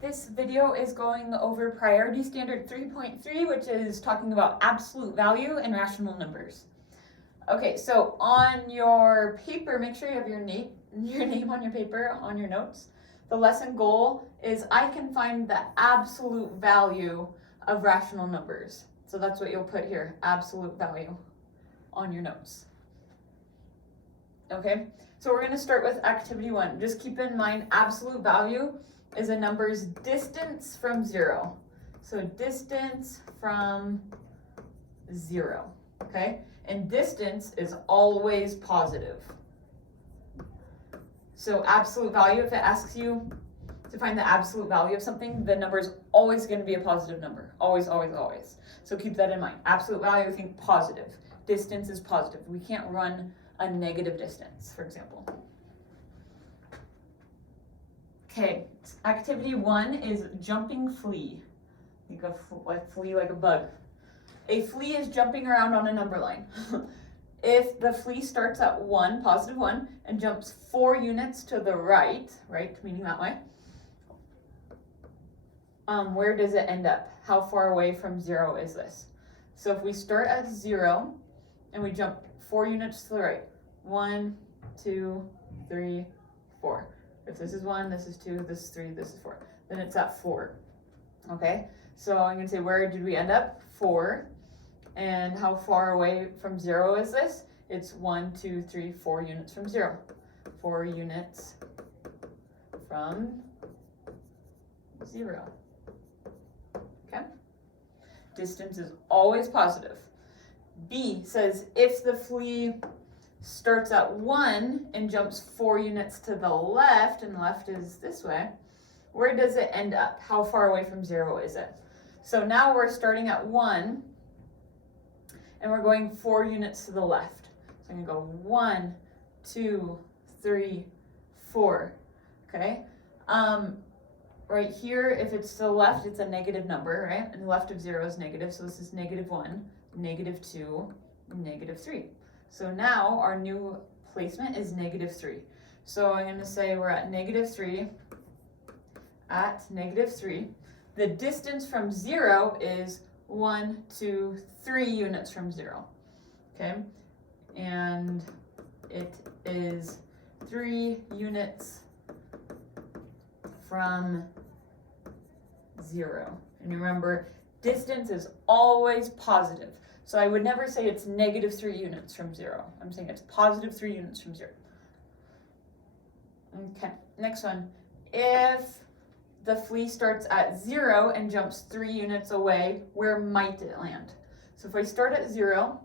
This video is going over Priority Standard 3.3, which is talking about absolute value and rational numbers. Okay, so on your paper, make sure you have your name on your paper, on your notes. The lesson goal is I can find the absolute value of rational numbers. So that's what you'll put here, absolute value, on your notes. Okay, so we're going to start with activity 1. Just keep in mind absolute value is a number's distance from 0. So distance from 0, okay? And distance is always positive. So absolute value, if it asks you to find the absolute value of something, the number is always going to be a positive number. Always, always, always. So keep that in mind. Absolute value, think positive. Distance is positive. We can't run a negative distance, for example. Okay, activity 1 is jumping flea. Think of a flea like a bug. A flea is jumping around on a number line. If the flea starts at 1, positive 1, and jumps 4 units to the right, meaning that way, where does it end up? How far away from 0 is this? So if we start at 0 and we jump 4 units to the right, 1, 2, 3, 4. If this is 1, this is 2, this is 3, this is 4. Then it's at 4. Okay, so I'm going to say, where did we end up? 4. And how far away from 0 is this? It's 1, 2, 3, 4 units from 0. 4 units from 0. Okay? Distance is always positive. B says if the flea starts at 1 and jumps 4 units to the left, and the left is this way, where does it end up? How far away from 0 is it? So now we're starting at 1 and we're going 4 units to the left. So I'm going to go 1, 2, 3, 4. Okay? Right here, if it's to the left, it's a negative number, right? And the left of 0 is negative, so this is negative 1, negative 2, negative 3. So now our new placement is negative 3. So I'm going to say we're at negative 3. At negative 3. The distance from 0 is 1, 2, 3 units from 0. Okay? And it is 3 units from 0. And remember, distance is always positive. So I would never say it's negative 3 units from 0. I'm saying it's positive 3 units from 0. Okay, next one. If the flea starts at 0 and jumps 3 units away, where might it land? So if I start at 0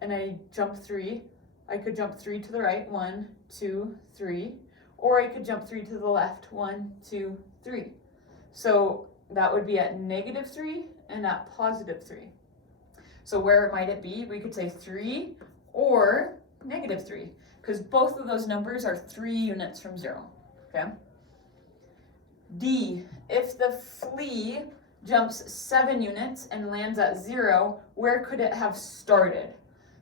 and I jump 3, I could jump 3 to the right, 1, 2, 3. Or I could jump 3 to the left, 1, 2, 3. So that would be at negative 3 and at positive 3. So where might it be? We could say 3 or negative 3, because both of those numbers are 3 units from 0. Okay? D, if the flea jumps 7 units and lands at 0, where could it have started?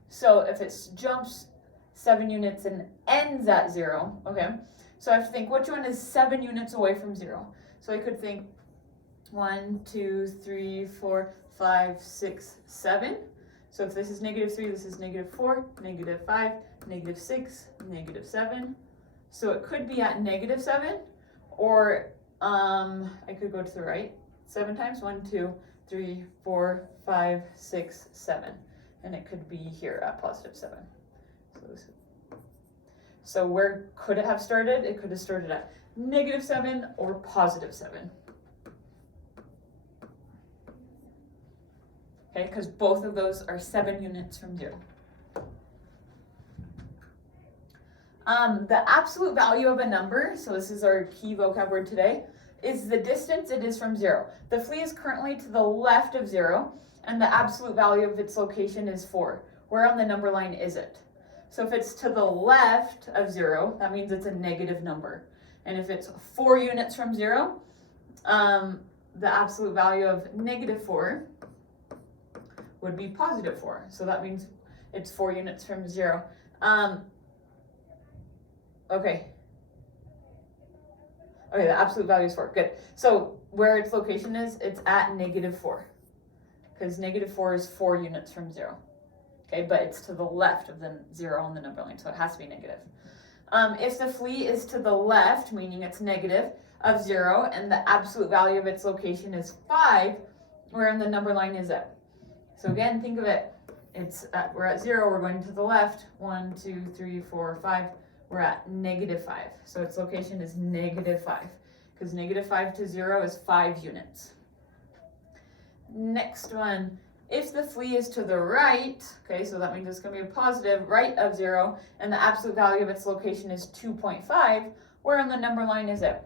So if it jumps 7 units and ends at 0, okay? So I have to think, which one is 7 units away from 0? So I could think 1, 2, 3, 4, 5, 6, 7. So if this is negative 3, this is negative 4, negative 5, negative 6, negative 7. So it could be at negative 7, or I could go to the right 7 times. 1, 2, 3, 4, 5, 6, 7. And it could be here at positive 7. So where could it have started? It could have started at negative 7 or positive 7. Okay, because both of those are 7 units from 0. The absolute value of a number, so this is our key vocab word today, is the distance it is from 0. The flea is currently to the left of 0, and the absolute value of its location is 4. Where on the number line is it? So if it's to the left of 0, that means it's a negative number. And if it's 4 units from 0, the absolute value of negative 4 would be positive 4. So that means it's 4 units from 0. Okay. Okay, the absolute value is 4. Good. So where its location is, it's at -4. Because -4 is 4 units from 0. Okay, but it's to the left of the 0 on the number line, so it has to be negative. If the flea is to the left, meaning it's negative, of 0, and the absolute value of its location is 5, where on the number line is it? So again, think of it. We're at 0, we're going to the left. 1, 2, 3, 4, 5. We're at -5. So its location is -5, because -5 to 0 is 5 units. Next one. If the flea is to the right, okay, so that means it's going to be a positive right of 0, and the absolute value of its location is 2.5, where on the number line is it?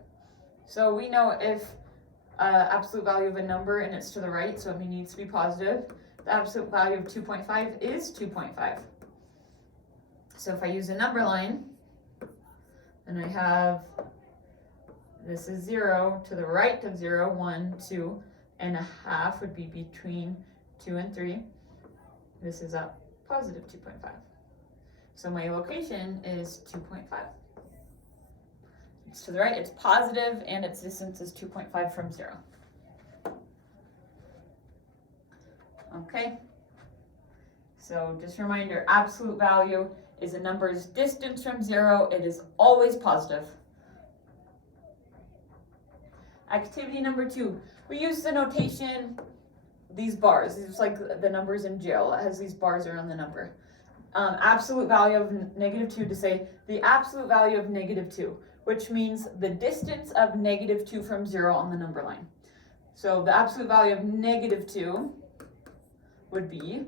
So we know if absolute value of a number and it's to the right, so it needs to be positive, the absolute value of 2.5 is 2.5. So if I use a number line, and I have, this is 0, to the right of 0, 1, 2, and a half would be between 2 and 3. This is a positive 2.5. So my location is 2.5. It's to the right, it's positive, and its distance is 2.5 from 0. Okay. So just a reminder, absolute value is a number's distance from 0. It is always positive. Activity number 2. We use the notation, these bars. It's like the numbers in jail. It has these bars around the number. Absolute value of -2 to say the absolute value of -2, which means the distance of -2 from 0 on the number line. So the absolute value of -2 would be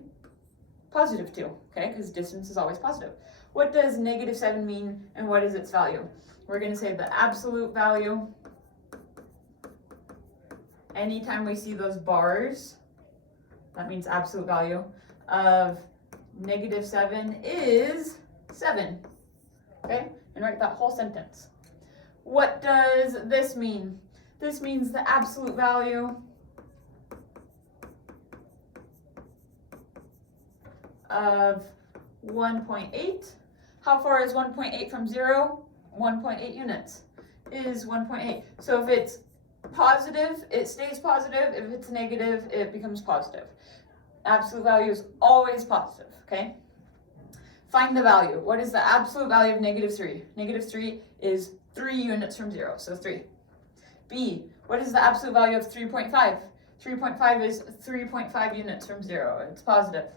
positive 2, okay, because distance is always positive. What does -7 mean, and what is its value? We're going to say the absolute value, anytime we see those bars, that means absolute value of -7 is 7, okay, and write that whole sentence. What does this mean? This means the absolute value of 1.8. How far is 1.8 from 0? 1.8 units is 1.8. So if it's positive, it stays positive. If it's negative, it becomes positive. Absolute value is always positive, okay? Find the value. What is the absolute value of -3? -3 is 3 units from 0, so 3. B, what is the absolute value of 3.5? 3.5 is 3.5 units from 0. It's positive.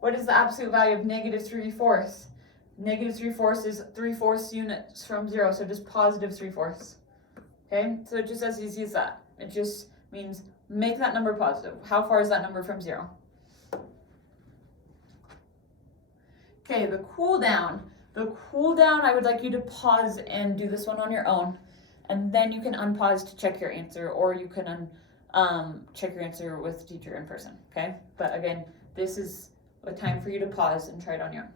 What is the absolute value of -3/4? -3/4 is 3/4 units from 0, so just positive 3/4. Okay, so it's just as easy as that. It just means make that number positive. How far is that number from 0? Okay, the cool down. The cool down, I would like you to pause and do this one on your own, and then you can unpause to check your answer, or you can check your answer with teacher in person, okay? But again, this is a time for you to pause and try it on your own.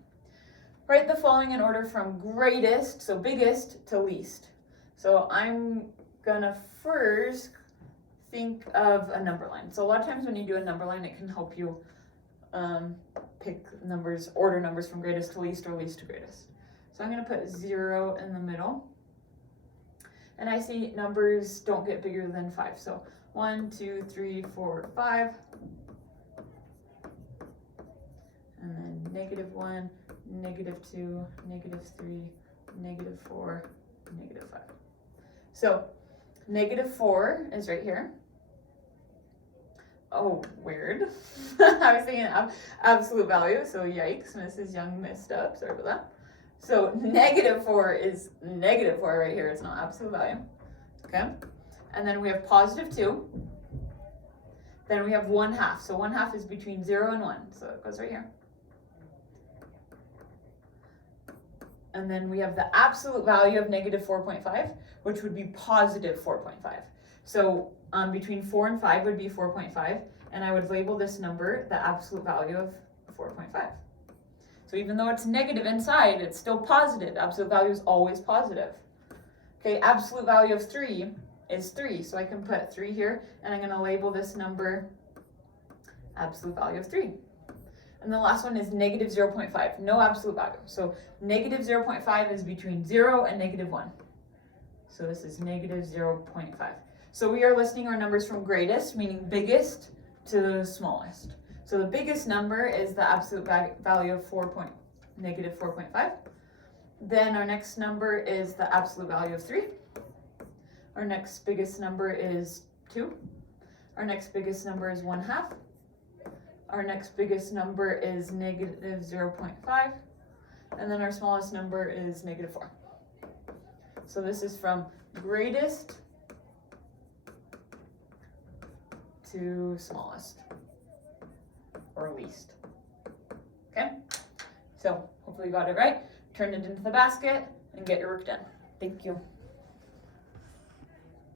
Write the following in order from greatest, so biggest, to least. So I'm gonna first think of a number line. So a lot of times when you do a number line, it can help you pick numbers, order numbers from greatest to least or least to greatest. So I'm gonna put 0 in the middle. And I see numbers don't get bigger than 5. So 1, 2, 3, 4, 5. And then -1, -2, -3, -4, -5. So -4 is right here. Oh, weird. I was thinking absolute value, so yikes, Mrs. Young messed up, sorry about that. So -4 is -4 right here, it's not absolute value, okay? And then we have +2. Then we have 1/2, so 1/2 is between 0 and 1, so it goes right here. And then we have the absolute value of -4.5, which would be +4.5. So between 4 and 5 would be 4.5, and I would label this number the absolute value of 4.5. So even though it's negative inside, it's still positive. Absolute value is always positive. Okay, absolute value of 3 is 3, so I can put 3 here, and I'm going to label this number absolute value of 3. And the last one is -0.5, no absolute value. So -0.5 is between 0 and -1. So this is negative 0.5. So we are listing our numbers from greatest, meaning biggest, to the smallest. So the biggest number is the absolute value of negative 4.5. Then our next number is the absolute value of 3. Our next biggest number is 2. Our next biggest number is 1/2. Our next biggest number is negative 0.5. And then our smallest number is negative 4. So this is from greatest to smallest, or least. Okay? So hopefully you got it right. Turn it into the basket and get your work done. Thank you.